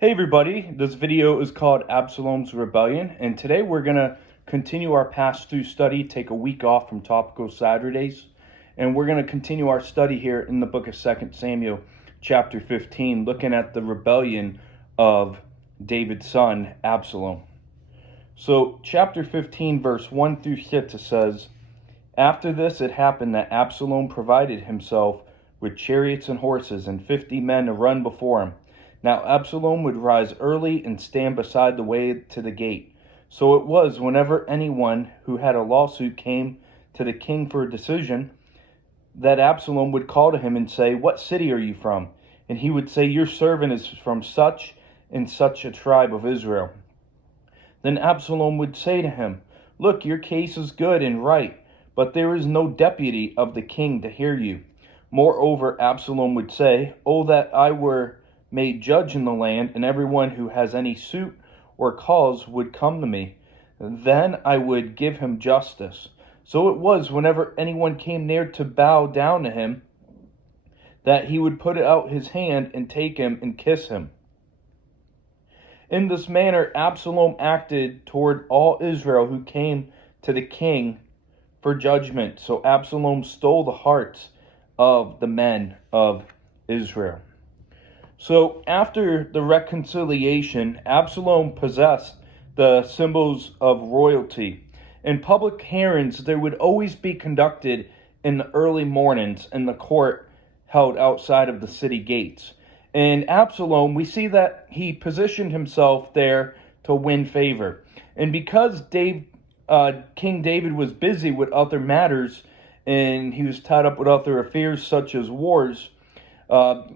Hey everybody, this video is called Absalom's Rebellion, and today we're going to continue our pass-through study, take a week off from topical Saturdays, and we're going to continue our study here in the book of 2 Samuel, chapter 15, looking at the rebellion of David's son, Absalom. So, chapter 15, verse 1 through 6, it says, "After this it happened that Absalom provided himself with chariots and horses, and 50 men to run before him. Now Absalom would rise early and stand beside the way to the gate. So it was, whenever anyone who had a lawsuit came to the king for a decision, that Absalom would call to him and say, 'What city are you from?' And he would say, 'Your servant is from such and such a tribe of Israel.' Then Absalom would say to him, 'Look, your case is good and right, but there is no deputy of the king to hear you.' Moreover, Absalom would say, 'Oh, that I were made judge in the land, and everyone who has any suit or cause would come to me. Then I would give him justice.' So it was, whenever anyone came near to bow down to him, that he would put out his hand and take him and kiss him. In this manner Absalom acted toward all Israel who came to the king for judgment. So Absalom stole the hearts of the men of Israel." So after the reconciliation, Absalom possessed the symbols of royalty. In public hearings, they would always be conducted in the early mornings in the court held outside of the city gates. And Absalom, we see that he positioned himself there to win favor. And because King David was busy with other matters, and he was tied up with other affairs such as wars,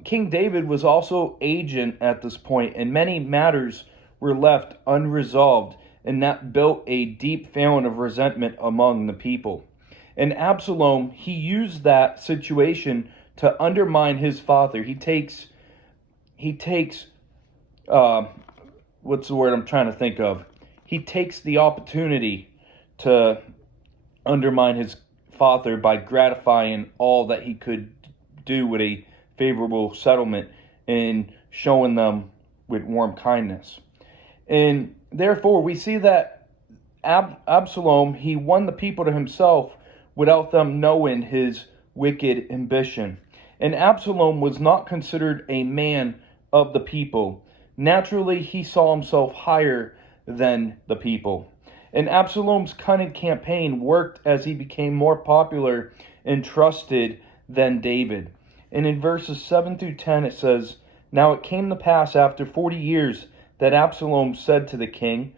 King David was also aged at this point, and many matters were left unresolved, and that built a deep feeling of resentment among the people. And Absalom, he used that situation to undermine his father. He takes what's the word I'm trying to think of? He takes the opportunity to undermine his father by gratifying all that he could do with a favorable settlement and showing them with warm kindness. And therefore, we see that Absalom, he won the people to himself without them knowing his wicked ambition. And Absalom was not considered a man of the people. Naturally, he saw himself higher than the people. And Absalom's cunning campaign worked as he became more popular and trusted than David. And in verses 7 through 10 it says, "Now it came to pass after 40 years that Absalom said to the king,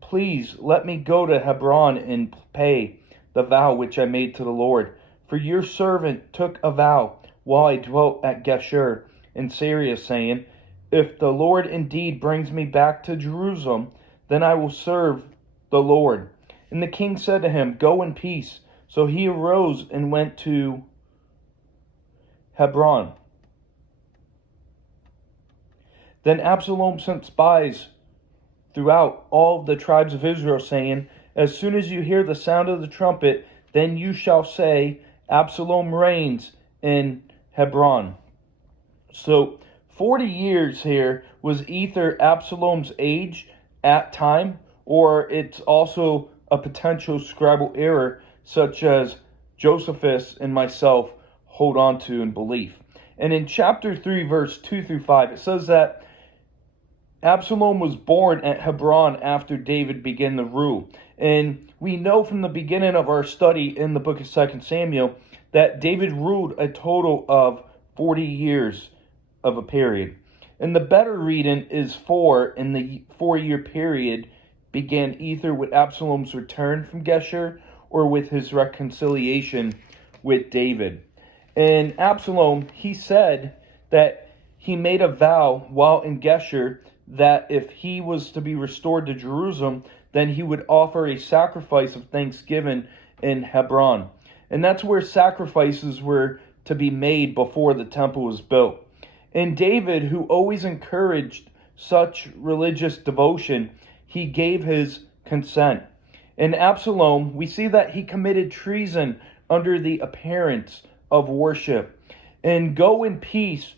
'Please let me go to Hebron and pay the vow which I made to the Lord. For your servant took a vow while I dwelt at Geshur in Syria, saying, If the Lord indeed brings me back to Jerusalem, then I will serve the Lord.' And the king said to him, 'Go in peace.' So he arose and went to Hebron. Then Absalom sent spies throughout all the tribes of Israel, saying, 'As soon as you hear the sound of the trumpet, then you shall say, Absalom reigns in Hebron.'" So 40 years here was either Absalom's age at time, or it's also a potential scribal error such as Josephus and myself hold on to in belief. And in chapter 3, verse 2 through 5, it says that Absalom was born at Hebron after David began to rule. And we know from the beginning of our study in the book of 2 Samuel that David ruled a total of 40 years of a period. And the better reading is 4, and the 4-year period began either with Absalom's return from Geshur or with his reconciliation with David. And Absalom, he said that he made a vow while in Geshur that if he was to be restored to Jerusalem, then he would offer a sacrifice of thanksgiving in Hebron. And that's where sacrifices were to be made before the temple was built. And David, who always encouraged such religious devotion, he gave his consent. In Absalom, we see that he committed treason under the appearance of worship. And "go in peace"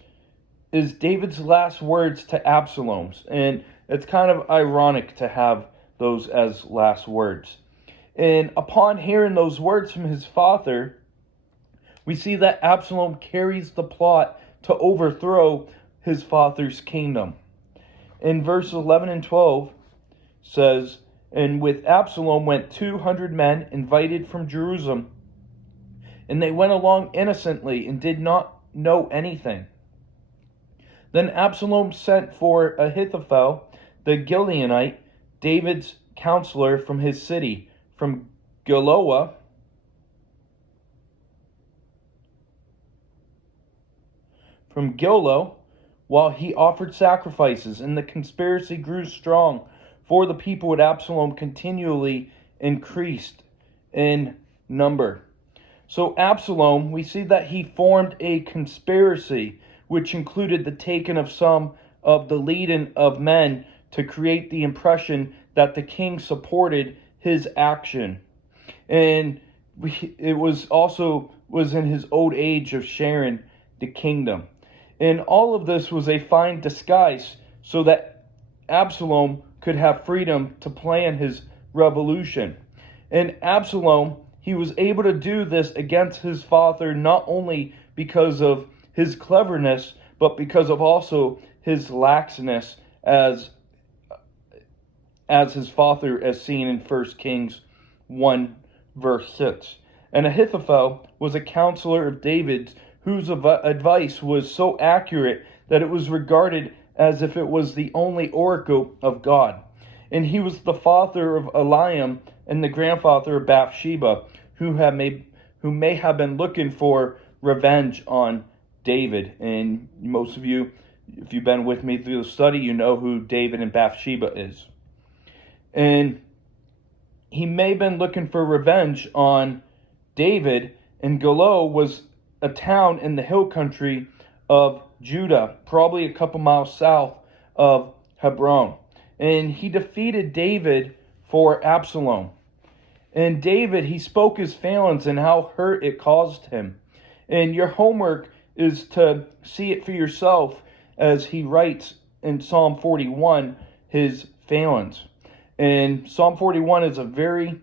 is David's last words to Absalom's. And it's kind of ironic to have those as last words. And upon hearing those words from his father, we see that Absalom carries the plot to overthrow his father's kingdom. In verse 11 and 12 says, "And with Absalom went 200 men invited from Jerusalem, and they went along innocently and did not know anything. Then Absalom sent for Ahithophel, the Gileonite, David's counselor from his city, from Giloah, while he offered sacrifices, and the conspiracy grew strong, for the people at Absalom continually increased in number." So Absalom, we see that he formed a conspiracy, which included the taking of some of the leading of men to create the impression that the king supported his action. And it was in his old age of sharing the kingdom. And all of this was a fine disguise so that Absalom could have freedom to plan his revolution. And Absalom, he was able to do this against his father not only because of his cleverness, but because of also his laxness as his father, as seen in 1 Kings 1 verse 6. And Ahithophel was a counselor of David's, whose advice was so accurate that it was regarded as if it was the only oracle of God. And he was the father of Eliam and the grandfather of Bathsheba, who may have been looking for revenge on David. And most of you, if you've been with me through the study, you know who David and Bathsheba is. And he may have been looking for revenge on David, and Giloah was a town in the hill country of Judah, probably a couple miles south of Hebron. And he defeated David for Absalom. And David, he spoke his failings and how hurt it caused him. And your homework is to see it for yourself as he writes in Psalm 41 his failings. And Psalm 41 is a very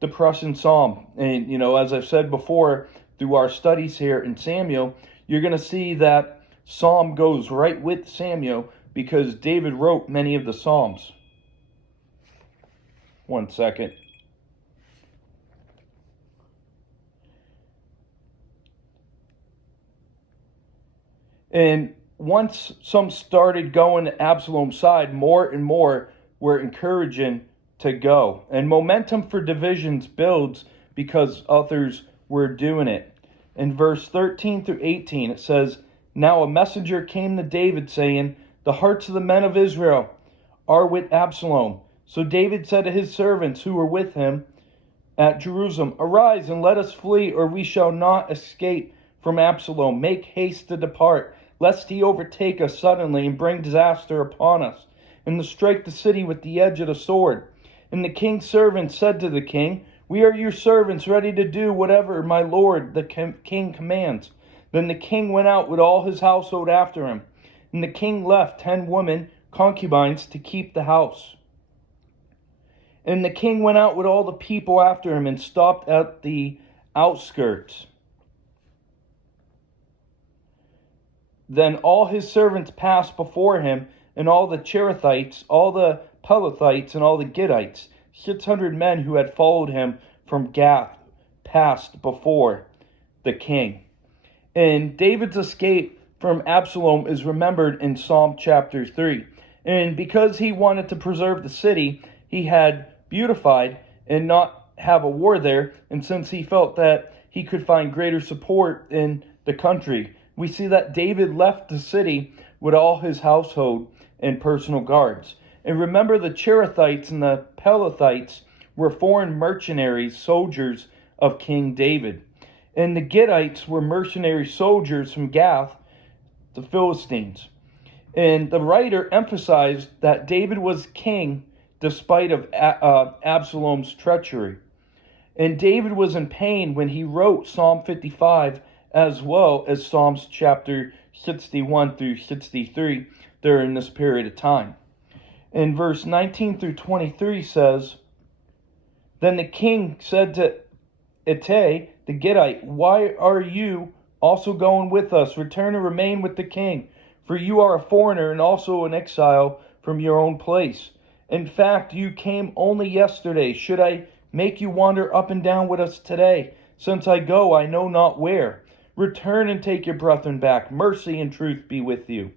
depressing psalm. And, as I've said before, through our studies here in Samuel, you're going to see that psalm goes right with Samuel because David wrote many of the psalms. One second. And once some started going to Absalom's side, more and more were encouraging to go. And momentum for divisions builds because others were doing it. In verse 13 through 18, it says, "Now a messenger came to David, saying, 'The hearts of the men of Israel are with Absalom.' So David said to his servants who were with him at Jerusalem, 'Arise and let us flee, or we shall not escape from Absalom. Make haste to depart, lest he overtake us suddenly and bring disaster upon us, and to strike the city with the edge of the sword.' And the king's servants said to the king, 'We are your servants, ready to do whatever my lord the king commands.' Then the king went out with all his household after him. And the king left 10 women, concubines, to keep the house. And the king went out with all the people after him and stopped at the outskirts. Then all his servants passed before him, and all the Cherethites, all the Pelethites, and all the Gittites, 600 men who had followed him from Gath, passed before the king." And David's escape from Absalom is remembered in Psalm chapter 3. And because he wanted to preserve the city, he had beautified and not have a war there. And since he felt that he could find greater support in the country, we see that David left the city with all his household and personal guards. And remember, the Cherethites and the Pelethites were foreign mercenaries, soldiers of King David. And the Gittites were mercenary soldiers from Gath, the Philistines. And the writer emphasized that David was king despite of Absalom's treachery. And David was in pain when he wrote Psalm 55 as well as Psalms chapter 61 through 63 during this period of time. In verse 19 through 23 says, Then the king said to Ittai the Gittite, Why are you also going with us? Return and remain with the king, for you are a foreigner and also an exile from your own place. In fact, you came only yesterday. Should I make you wander up and down with us today? Since I go, I know not where. Return and take your brethren back. Mercy and truth be with you.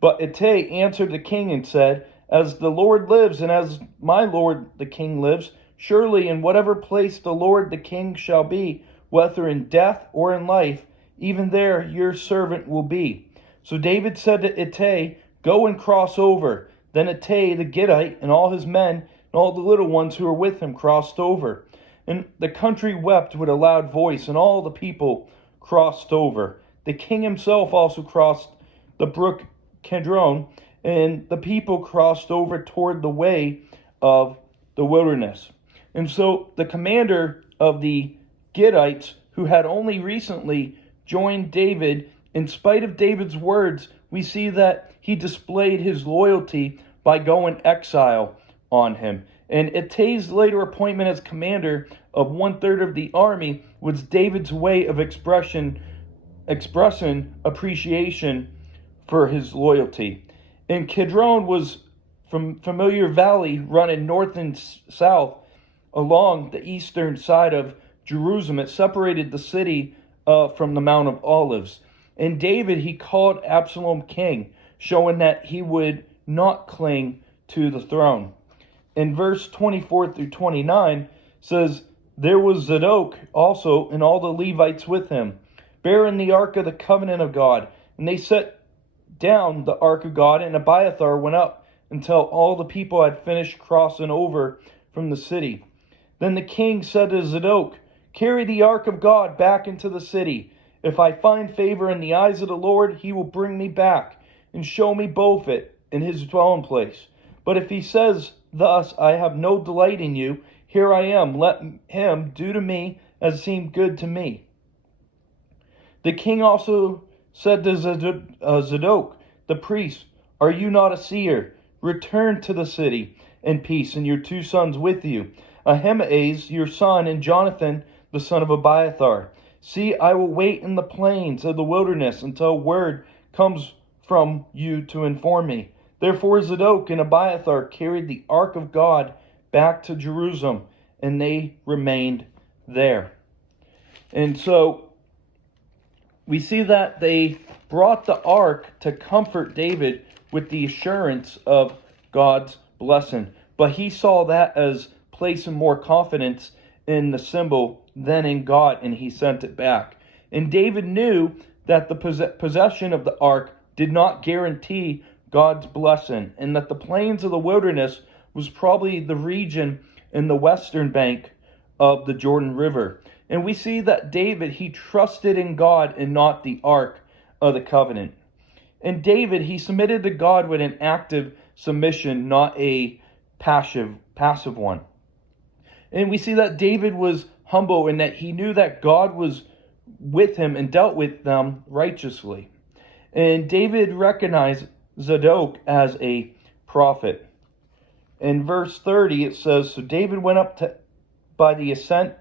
But Ittai answered the king and said, As the Lord lives, and as my lord the king lives, surely in whatever place the Lord the king shall be, whether in death or in life, even there your servant will be. So David said to Ittai, Go and cross over. Then Ittai the Gittite and all his men and all the little ones who were with him crossed over. And the country wept with a loud voice, and all the people crossed over. The king himself also crossed the brook Kidron, and the people crossed over toward the way of the wilderness. And so the commander of the Gittites, who had only recently joined David, in spite of David's words, we see that he displayed his loyalty by going exile on him. And Ittai's later appointment as commander of 1/3 of the army was David's way of expressing appreciation for his loyalty. And Kidron was from familiar valley running north and south along the eastern side of Jerusalem. It separated the city from the Mount of Olives. And David, he called Absalom king, showing that he would not cling to the throne. In verse 24 through 29 says, There was Zadok also and all the Levites with him, bearing the ark of the covenant of God. And they set down the ark of God, and Abiathar went up until all the people had finished crossing over from the city. Then the king said to Zadok, Carry the ark of God back into the city. If I find favor in the eyes of the Lord, he will bring me back and show me both it in his dwelling place. But if he says thus, I have no delight in you, here I am, let him do to me as seemed good to me. The king also said to Zadok, the priest, Are you not a seer? Return to the city in peace, and your 2 sons with you, Ahimaaz your son, and Jonathan the son of Abiathar. See, I will wait in the plains of the wilderness until word comes from you to inform me. Therefore Zadok and Abiathar carried the ark of God back to Jerusalem, and they remained there. And so we see that they brought the ark to comfort David with the assurance of God's blessing. But he saw that as placing more confidence in the symbol than in God, and he sent it back. And David knew that the possession of the ark did not guarantee God's blessing, and that the plains of the wilderness was probably the region in the western bank of the Jordan River. And we see that David, he trusted in God and not the ark of the covenant. And David, he submitted to God with an active submission, not a passive one. And we see that David was humble in that he knew that God was with him and dealt with them righteously. And David recognized Zadok as a prophet. In verse 30 it says, So David went up by the ascent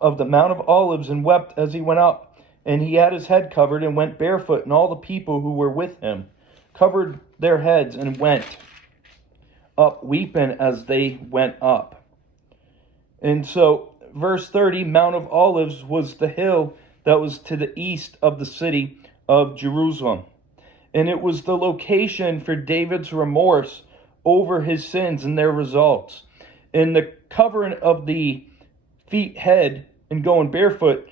of the Mount of Olives and wept as he went up. And he had his head covered and went barefoot, and all the people who were with him covered their heads and went up weeping as they went up. And so verse 30, Mount of Olives was the hill that was to the east of the city of Jerusalem. And it was the location for David's remorse over his sins and their results. And the covering of the feet, head, and going barefoot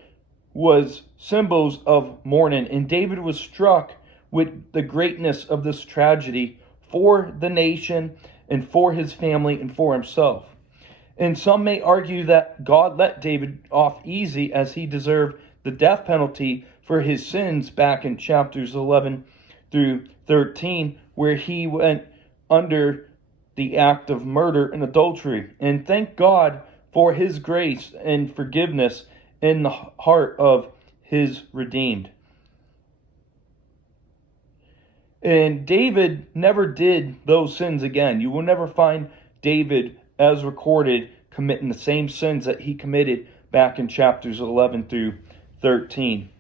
was symbols of mourning. And David was struck with the greatness of this tragedy for the nation and for his family and for himself. And some may argue that God let David off easy as he deserved the death penalty for his sins back in chapters 11 through 13, where he went under the act of murder and adultery. And thank God for his grace and forgiveness in the heart of his redeemed. And David never did those sins again. You will never find David, as recorded, committing the same sins that he committed back in chapters 11 through 13.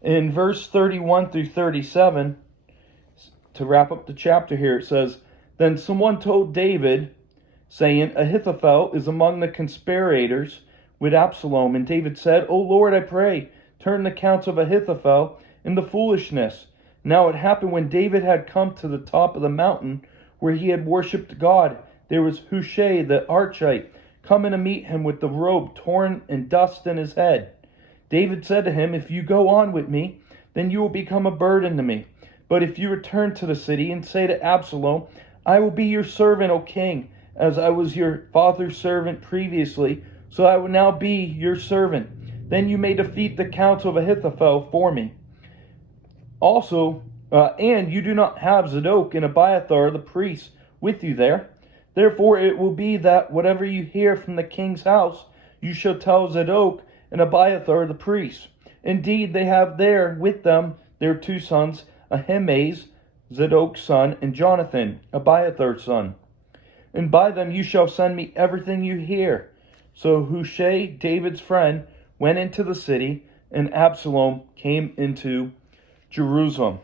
In verse 31 through 37, to wrap up the chapter here, it says, Then someone told David, saying, Ahithophel is among the conspirators with Absalom. And David said, O Lord, I pray, turn the counsel of Ahithophel into foolishness. Now it happened when David had come to the top of the mountain where he had worshipped God, there was Hushai the Archite coming to meet him with the robe torn and dust in his head. David said to him, If you go on with me, then you will become a burden to me. But if you return to the city and say to Absalom, I will be your servant, O king, as I was your father's servant previously, so I will now be your servant. Then you may defeat the counsel of Ahithophel for me. Also, and you do not have Zadok and Abiathar the priests with you there. Therefore it will be that whatever you hear from the king's house, you shall tell Zadok and Abiathar the priests. Indeed, they have there with them their two sons, Ahimaaz, Zadok's son, and Jonathan, Abiathar's son. And by them you shall send me everything you hear. So Hushai, David's friend, went into the city, and Absalom came into Jerusalem.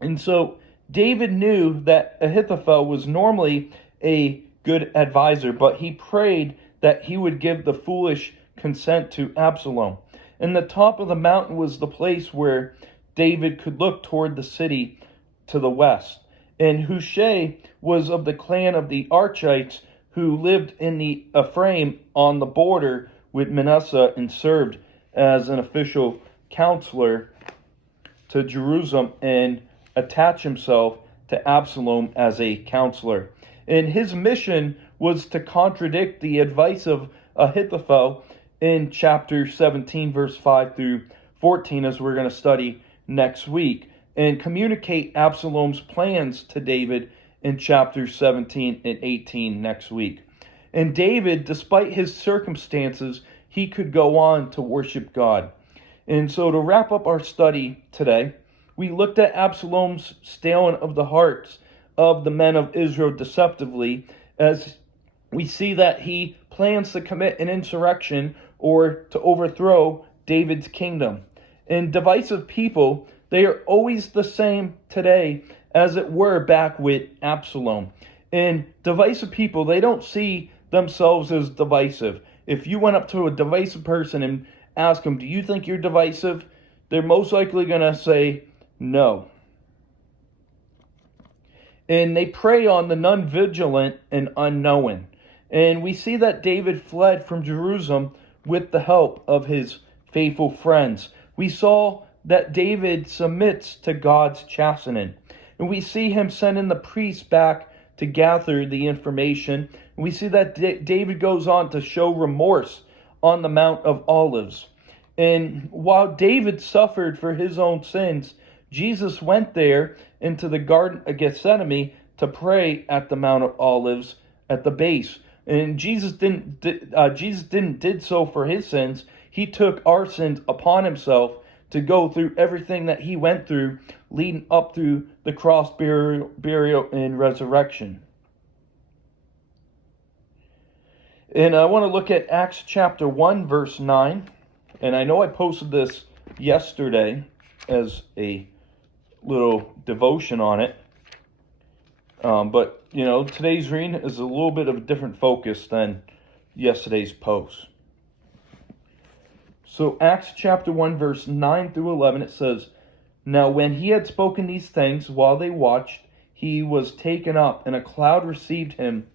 And so David knew that Ahithophel was normally a good advisor, but he prayed that he would give the foolish consent to Absalom. And the top of the mountain was the place where David could look toward the city to the west. And Hushai was of the clan of the Archites, who lived in the Ephraim on the border with Manasseh and served as an official counselor to Jerusalem and attach himself to Absalom as a counselor. And his mission was to contradict the advice of Ahithophel in chapter 17, verse 5 through 14, as we're going to study next week, and communicate Absalom's plans to David in chapters 17 and 18 next week. And David, despite his circumstances, he could go on to worship God. And so to wrap up our study today, we looked at Absalom's stealing of the hearts of the men of Israel deceptively, as we see that he plans to commit an insurrection or to overthrow David's kingdom. And divisive people, they are always the same today as it were back with Absalom. And divisive people, they don't see themselves as divisive. If you went up to a divisive person and ask them, do you think you're divisive? They're most likely going to say no. And they prey on the non-vigilant and unknowing. And we see that David fled from Jerusalem with the help of his faithful friends. We saw that David submits to God's chastening. And we see him sending the priests back to gather the information. And we see that David goes on to show remorse on the Mount of Olives. And while David suffered for his own sins, Jesus went there into the Garden of Gethsemane to pray at the Mount of Olives at the base. And Jesus didn't did so for his sins. He took our sins upon himself to go through everything that he went through, leading up through the cross, burial, and resurrection. And I want to look at Acts chapter 1, verse 9. And I know I posted this yesterday as a little devotion on it. But, today's reading is a little bit of a different focus than yesterday's post. So Acts chapter 1, verse 9 through 11, it says, Now when he had spoken these things, while they watched, he was taken up, and a cloud received him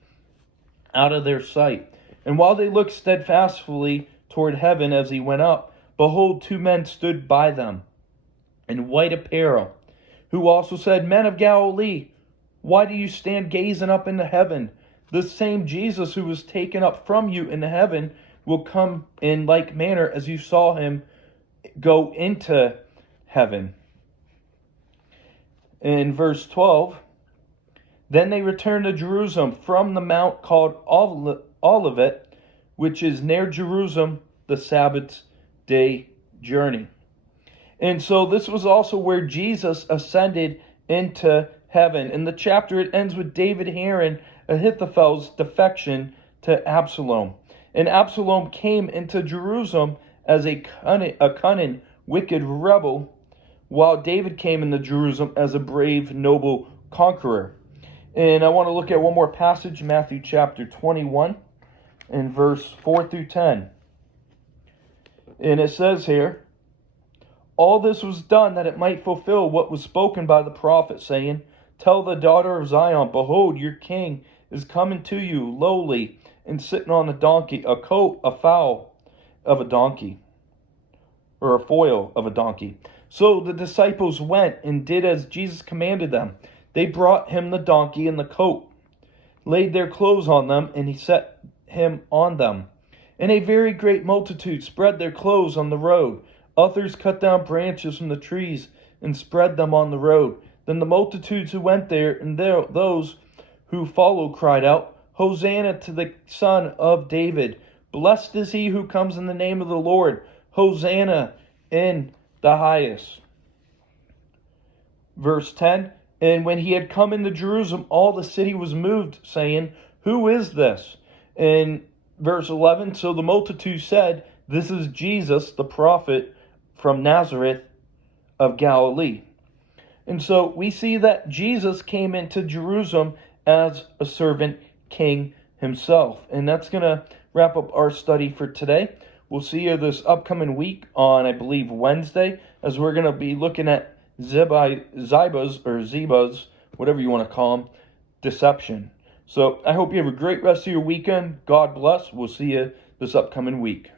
out of their sight. And while they looked steadfastly toward heaven as he went up, behold, two men stood by them, in white apparel, who also said, Men of Galilee, why do you stand gazing up into heaven? This same Jesus who was taken up from you into heaven will come in like manner as you saw him go into heaven. In verse 12, Then they returned to Jerusalem from the mount called Olivet, which is near Jerusalem, the Sabbath day journey. And so this was also where Jesus ascended into heaven. In the chapter, it ends with David hearing Ahithophel's defection to Absalom. And Absalom came into Jerusalem as a cunning, wicked rebel, while David came into Jerusalem as a brave, noble conqueror. And I want to look at one more passage, Matthew chapter 21, and verse 4 through 10. And it says here, all this was done that it might fulfill what was spoken by the prophet, saying, tell the daughter of Zion, behold, your king is coming to you, lowly, and sitting on a donkey, a foal of a donkey, or a foal of a donkey. So the disciples went and did as Jesus commanded them. They brought him the donkey and the coat, laid their clothes on them, and he set him on them. And a very great multitude spread their clothes on the road. Others cut down branches from the trees and spread them on the road. Then the multitudes who went there and those who followed cried out, Hosanna to the Son of David. Blessed is he who comes in the name of the Lord. Hosanna in the highest. Verse 10, and when he had come into Jerusalem, all the city was moved, saying, who is this? In verse 11, so the multitude said, this is Jesus, the prophet from Nazareth of Galilee. And so we see that Jesus came into Jerusalem as a servant king himself. And that's going to wrap up our study for today. We'll see you this upcoming week on, I believe, Wednesday, as we're going to be looking at Ziba's, whatever you want to call them, deception. So I hope you have a great rest of your weekend. God bless. We'll see you this upcoming week.